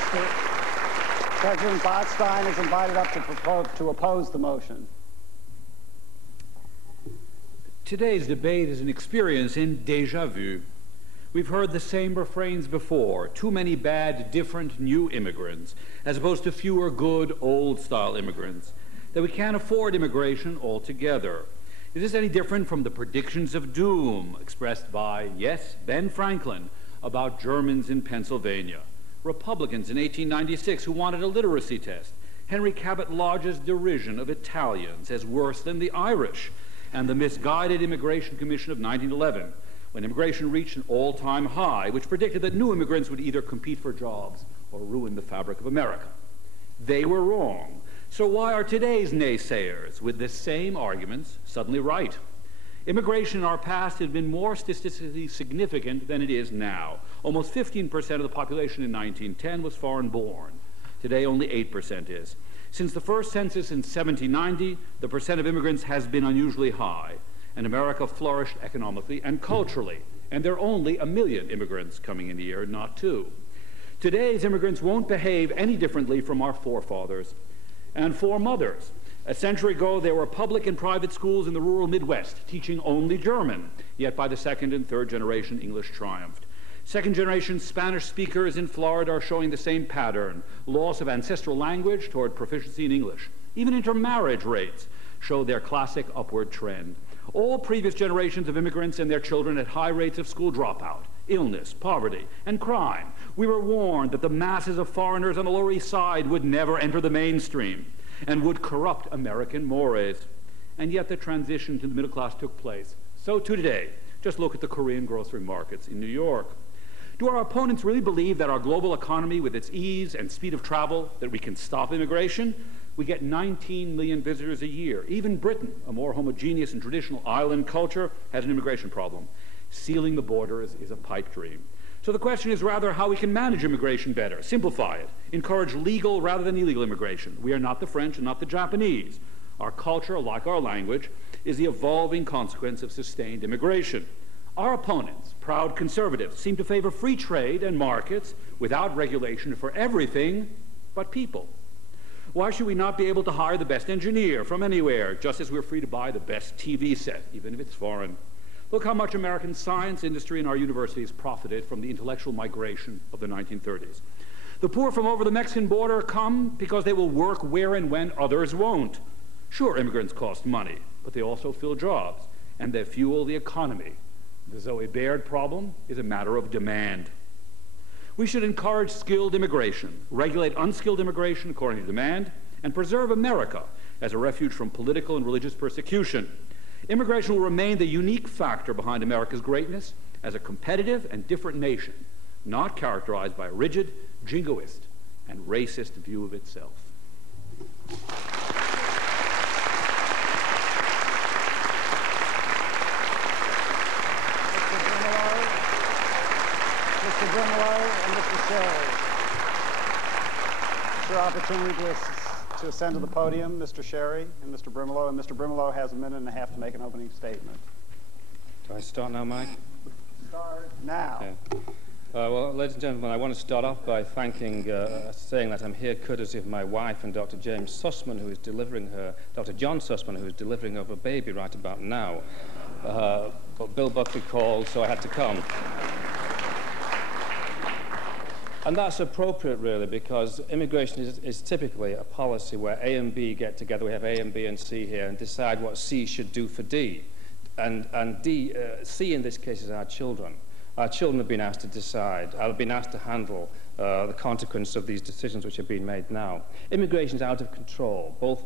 President Botstein is invited up to oppose the motion. Today's debate is an experience in déjà vu. We've heard the same refrains before: too many bad, different, new immigrants, as opposed to fewer good, old-style immigrants, that we can't afford immigration altogether. Is this any different from the predictions of doom expressed by, yes, Ben Franklin about Germans in Pennsylvania, Republicans in 1896 who wanted a literacy test, Henry Cabot Lodge's derision of Italians as worse than the Irish, and the misguided Immigration Commission of 1911, when immigration reached an all-time high, which predicted that new immigrants would either compete for jobs or ruin the fabric of America? They were wrong. So why are today's naysayers, with the same arguments, suddenly right? Immigration in our past had been more statistically significant than it is now. Almost 15% of the population in 1910 was foreign-born. Today, only 8% is. Since the first census in 1790, the percent of immigrants has been unusually high, and America flourished economically and culturally, and there are only 1 million immigrants coming in a year, not 2. Today's immigrants won't behave any differently from our forefathers and foremothers. A century ago, there were public and private schools in the rural Midwest teaching only German, yet by the second and third generation, English triumphed. Second-generation Spanish speakers in Florida are showing the same pattern: loss of ancestral language toward proficiency in English. Even intermarriage rates show their classic upward trend. All previous generations of immigrants and their children had high rates of school dropout, illness, poverty, and crime. We were warned that the masses of foreigners on the Lower East Side would never enter the mainstream and would corrupt American mores. And yet the transition to the middle class took place. So too today. Just look at the Korean grocery markets in New York. Do our opponents really believe that our global economy, with its ease and speed of travel, that we can stop immigration? We get 19 million visitors a year. Even Britain, a more homogeneous and traditional island culture, has an immigration problem. Sealing the borders is a pipe dream. So the question is rather how we can manage immigration better, simplify it, encourage legal rather than illegal immigration. We are not the French and not the Japanese. Our culture, like our language, is the evolving consequence of sustained immigration. Our opponents, proud conservatives, seem to favor free trade and markets without regulation for everything but people. Why should we not be able to hire the best engineer from anywhere, just as we're free to buy the best TV set, even if it's foreign? Look how much American science industry and our universities profited from the intellectual migration of the 1930s. The poor from over the Mexican border come because they will work where and when others won't. Sure, immigrants cost money, but they also fill jobs, and they fuel the economy. The Zoe Baird problem is a matter of demand. We should encourage skilled immigration, regulate unskilled immigration according to demand, and preserve America as a refuge from political and religious persecution. Immigration will remain the unique factor behind America's greatness as a competitive and different nation, not characterized by a rigid, jingoist, and racist view of itself. Mr. Brimelow and Mr. Sherry. It's your opportunity to ascend to the podium, Mr. Sherry and Mr. Brimelow. And Mr. Brimelow has 1.5 minutes to make an opening statement. Do I start now, Mike? Start now. Okay. Well, ladies and gentlemen, I want to start off by saying that I'm here courtesy of my wife and Dr. James Sussman, who is delivering her, Dr. John Sussman, who is delivering her baby right about now. But Bill Buckley called, so I had to come. And that's appropriate, really, because immigration is typically a policy where A and B get together. We have A and B and C here and decide what C should do for D. And C in this case is our children. Our children have been asked to decide, have been asked to handle the consequence of these decisions which have been made now. Immigration is out of control, both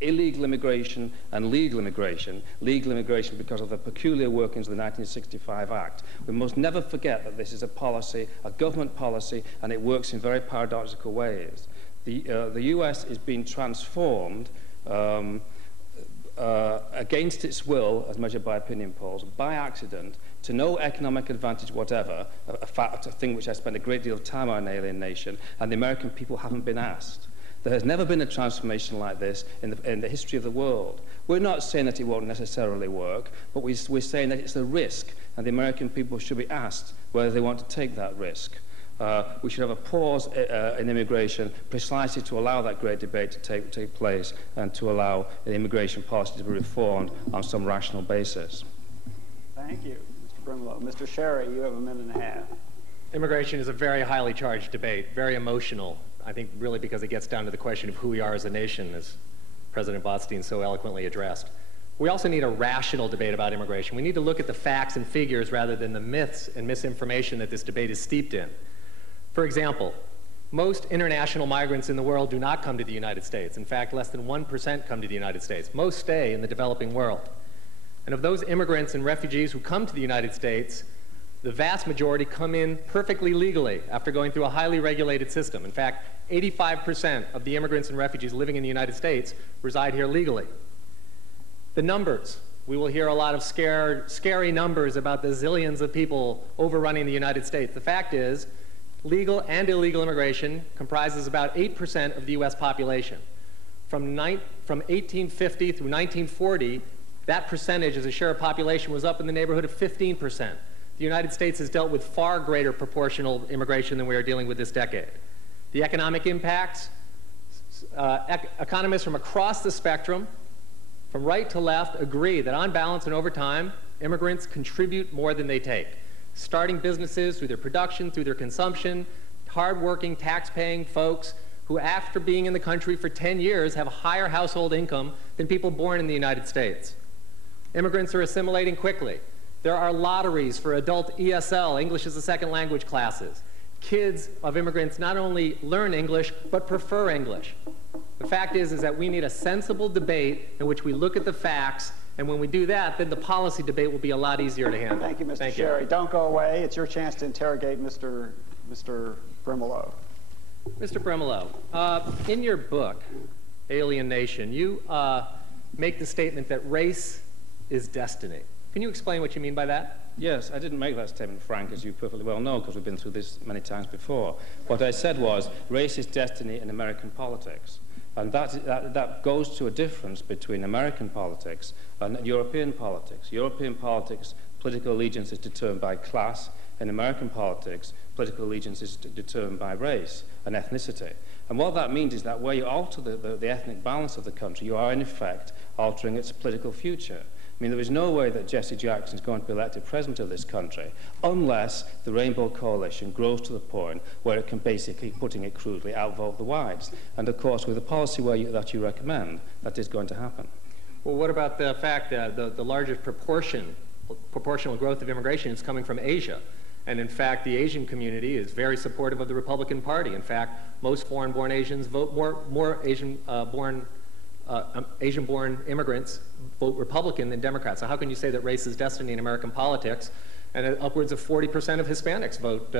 illegal immigration and legal immigration. Legal immigration because of the peculiar workings of the 1965 Act. We must never forget that this is a policy, a government policy, and it works in very paradoxical ways. The US is being transformed against its will, as measured by opinion polls, by accident, to no economic advantage whatever, a thing which I spend a great deal of time on in Alien Nation, and the American people haven't been asked. There has never been a transformation like this in the history of the world. We're not saying that it won't necessarily work, but we're saying that it's a risk, and the American people should be asked whether they want to take that risk. We should have a pause in immigration precisely to allow that great debate to take place and to allow the immigration policy to be reformed on some rational basis. Thank you, Mr. Brimelow. Mr. Sherry, you have a minute and a half. Immigration is a very highly charged debate, very emotional, I think really because it gets down to the question of who we are as a nation, as President Botstein so eloquently addressed. We also need a rational debate about immigration. We need to look at the facts and figures rather than the myths and misinformation that this debate is steeped in. For example, most international migrants in the world do not come to the United States. In fact, less than 1% come to the United States. Most stay in the developing world. And of those immigrants and refugees who come to the United States, the vast majority come in perfectly legally after going through a highly regulated system. In fact, 85% of the immigrants and refugees living in the United States reside here legally. The numbers. We will hear a lot of scary numbers about the zillions of people overrunning the United States. The fact is, legal and illegal immigration comprises about 8% of the U.S. population. From 1850 through 1940, that percentage as a share of population was up in the neighborhood of 15%. The United States has dealt with far greater proportional immigration than we are dealing with this decade. The economic impacts, economists from across the spectrum, from right to left, agree that on balance and over time, immigrants contribute more than they take. Starting businesses through their production, through their consumption, hard-working, tax-paying folks who, after being in the country for 10 years, have a higher household income than people born in the United States. Immigrants are assimilating quickly. There are lotteries for adult ESL, English as a second language classes. Kids of immigrants not only learn English, but prefer English. The fact is that we need a sensible debate in which we look at the facts, and when we do that, then the policy debate will be a lot easier to handle. Thank you, Mr. Sherry. Don't go away. It's your chance to interrogate Mr. Brimelow. Mr. Brimelow, in your book, Alien Nation, you make the statement that race is destiny. Can you explain what you mean by that? Yes, I didn't make that statement, Frank, as you perfectly well know, because we've been through this many times before. What I said was, race is destiny in American politics. And that goes to a difference between American politics and European politics. European politics, political allegiance is determined by class. In American politics, political allegiance is determined by race and ethnicity. And what that means is that where you alter the ethnic balance of the country, you are in effect altering its political future. I mean, there is no way that Jesse Jackson is going to be elected president of this country unless the Rainbow Coalition grows to the point where it can basically, putting it crudely, outvote the whites. And of course, with the policy that you recommend, that is going to happen. Well, what about the fact that the largest proportional growth of immigration is coming from Asia? And in fact, the Asian community is very supportive of the Republican Party. In fact, most foreign-born Asians vote more Asian-born immigrants vote Republican than Democrats. So how can you say that race is destiny in American politics? And upwards of 40% of Hispanics vote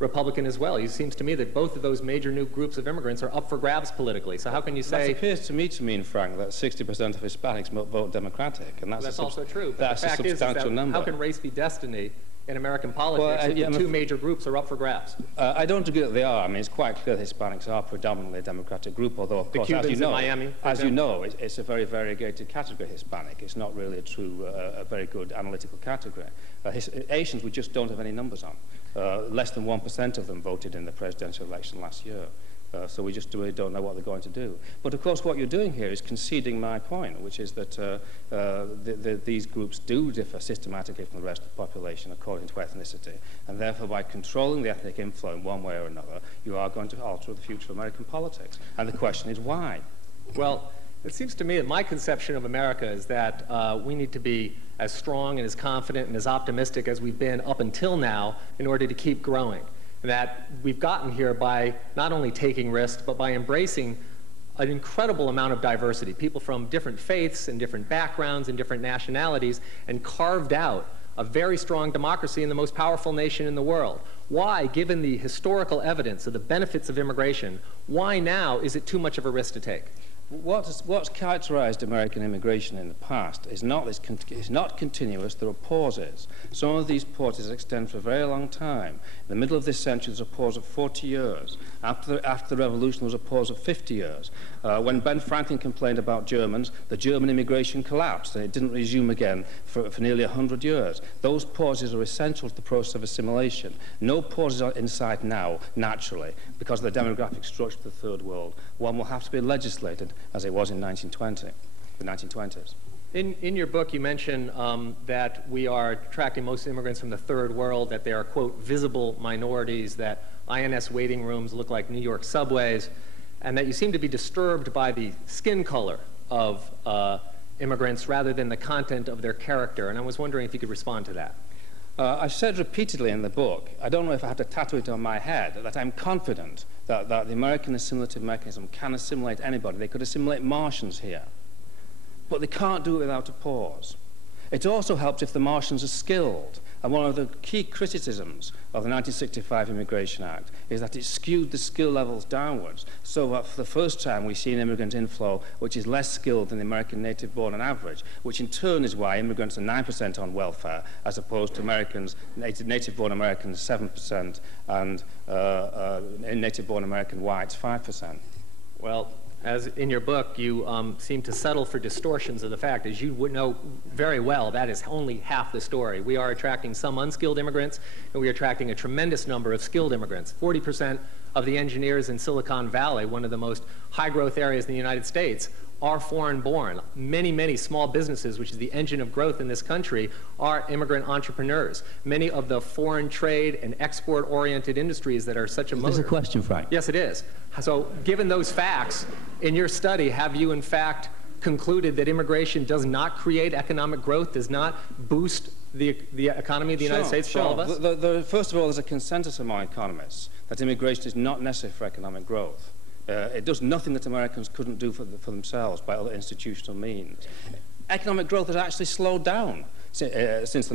Republican as well. It seems to me that both of those major new groups of immigrants are up for grabs politically. So how can you say... That appears to me to mean, Frank, that 60% of Hispanics vote Democratic. And that's also true. But that's the fact a substantial number. How can race be destiny in American politics if the two major groups are up for grabs? I don't agree that they are. I mean, it's quite clear that Hispanics are predominantly a Democratic group, although, of course, as you know, it's a very variegated category, Hispanic. It's not really a true, a very good analytical category. Asians, we just don't have any numbers on. Less than 1% of them voted in the presidential election last year. So we just really don't know what they're going to do. But of course, what you're doing here is conceding my point, which is that these groups do differ systematically from the rest of the population according to ethnicity. And therefore, by controlling the ethnic inflow in one way or another, you are going to alter the future of American politics. And the question is why? Well, it seems to me that my conception of America is that we need to be as strong and as confident and as optimistic as we've been up until now in order to keep growing. And that we've gotten here by not only taking risks, but by embracing an incredible amount of diversity, people from different faiths and different backgrounds and different nationalities, and carved out a very strong democracy in the most powerful nation in the world. Why, given the historical evidence of the benefits of immigration, why now is it too much of a risk to take? What's characterized American immigration in the past is not continuous. There are pauses. Some of these pauses extend for a very long time. In the middle of this century, there's a pause of 40 years. After the Revolution, there was a pause of 50 years. When Ben Franklin complained about Germans, the German immigration collapsed, and it didn't resume again for nearly 100 years. Those pauses are essential to the process of assimilation. No pauses are in sight now, naturally, because of the demographic structure of the Third World. One will have to be legislated, as it was in the 1920s. In your book, you mention that we are attracting most immigrants from the Third World, that they are, quote, visible minorities, that INS waiting rooms look like New York subways, and that you seem to be disturbed by the skin color of immigrants rather than the content of their character. And I was wondering if you could respond to that. I've said repeatedly in the book, I don't know if I have to tattoo it on my head, that I'm confident that the American assimilative mechanism can assimilate anybody. They could assimilate Martians here. But they can't do it without a pause. It also helps if the Martians are skilled. And one of the key criticisms of the 1965 Immigration Act is that it skewed the skill levels downwards, so that for the first time we see an immigrant inflow which is less skilled than the American native-born on average, which in turn is why immigrants are 9% on welfare, as opposed to Americans, native-born Americans 7%, and native-born American whites 5%. Well, as in your book, you seem to settle for distortions of the fact. As you would know very well, that is only half the story. We are attracting some unskilled immigrants, and we are attracting a tremendous number of skilled immigrants. 40% of the engineers in Silicon Valley, one of the most high-growth areas in the United States, are foreign-born. Many, many small businesses, which is the engine of growth in this country, are immigrant entrepreneurs. Many of the foreign trade and export-oriented industries that are such a motor. Is this a question, Frank? Yes, it is. So given those facts, in your study, have you in fact concluded that immigration does not create economic growth, does not boost the economy of the United States for all of us? First of all, there's a consensus among economists that immigration is not necessary for economic growth. It does nothing that Americans couldn't do for themselves by other institutional means. Economic growth has actually slowed down since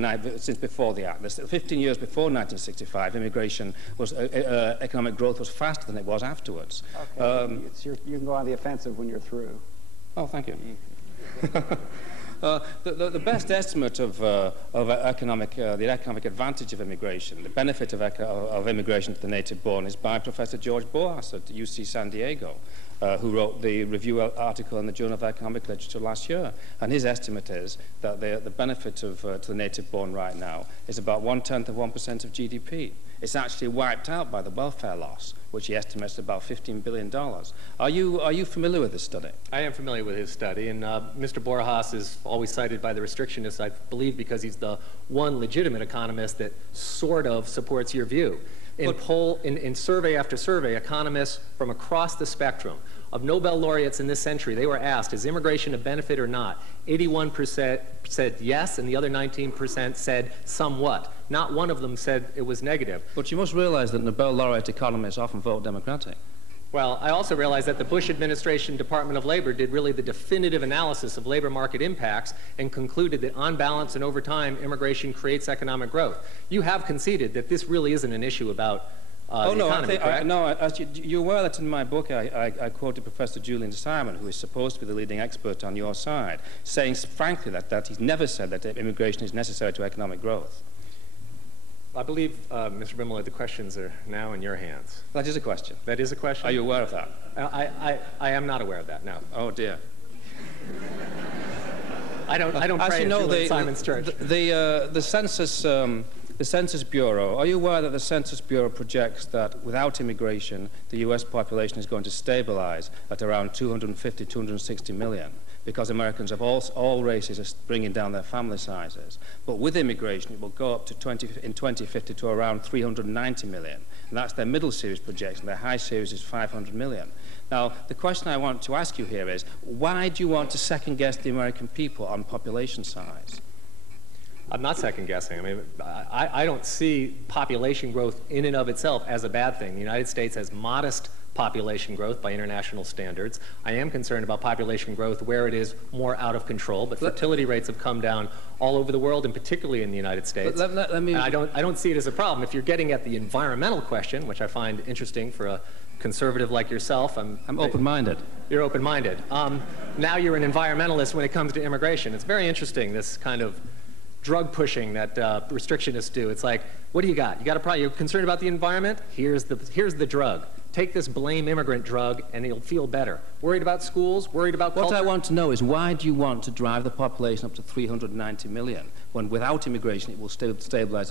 before the Act. 15 years before 1965, immigration was economic growth was faster than it was afterwards. Okay, you can go on the offensive when you're through. Oh, thank you. The best estimate of the economic advantage of immigration, the benefit of immigration to the native-born, is by Professor George Boas at UC San Diego, who wrote the review article in the Journal of Economic Literature last year. And his estimate is that the benefit to the native-born right now is about 0.1% of GDP. It's actually wiped out by the welfare loss, which he estimates at about $15 billion. Are you familiar with this study? I am familiar with his study, and Mr. Borjas is always cited by the restrictionists, I believe, because he's the one legitimate economist that sort of supports your view. In survey after survey, economists from across the spectrum of Nobel laureates in this century, they were asked, is immigration a benefit or not? 81% said yes, and the other 19% said somewhat. Not one of them said it was negative. But you must realize that Nobel laureate economists often vote Democratic. Well, I also realize that the Bush administration Department of Labor did really the definitive analysis of labor market impacts and concluded that on balance and over time, immigration creates economic growth. You have conceded that this really isn't an issue about the economy, correct? You're aware that in my book I quoted Professor Julian Simon, who is supposed to be the leading expert on your side, saying frankly that he's never said that immigration is necessary to economic growth. I believe, Mr. Brimelow, the questions are now in your hands. That is a question. That is a question? Are you aware of that? I am not aware of that, no. Oh, dear. I don't pray at Simon's church. The Census Bureau, are you aware that the Census Bureau projects that without immigration, the U.S. population is going to stabilize at around 250, 260 million? Because Americans of all races are bringing down their family sizes. But with immigration, it will go up to in 2050 to around 390 million. And that's their middle series projection. Their high series is 500 million. Now, the question I want to ask you here is, why do you want to second-guess the American people on population size? I'm not second-guessing. I mean, I don't see population growth in and of itself as a bad thing. The United States has modest population growth by international standards. I am concerned about population growth where it is more out of control, but fertility rates have come down all over the world, and particularly in the United States. And I don't see it as a problem. If you're getting at the environmental question, which I find interesting for a conservative like yourself. I'm open-minded. You're open-minded. Now you're an environmentalist when it comes to immigration. It's very interesting, this kind of drug pushing that restrictionists do. It's like, what do you got? You got a problem? You're concerned about the environment? Here's the drug. Take this blame immigrant drug and you'll feel better. Worried about schools? Worried about culture? What I want to know is, why do you want to drive the population up to 390 million when without immigration it will stabilize at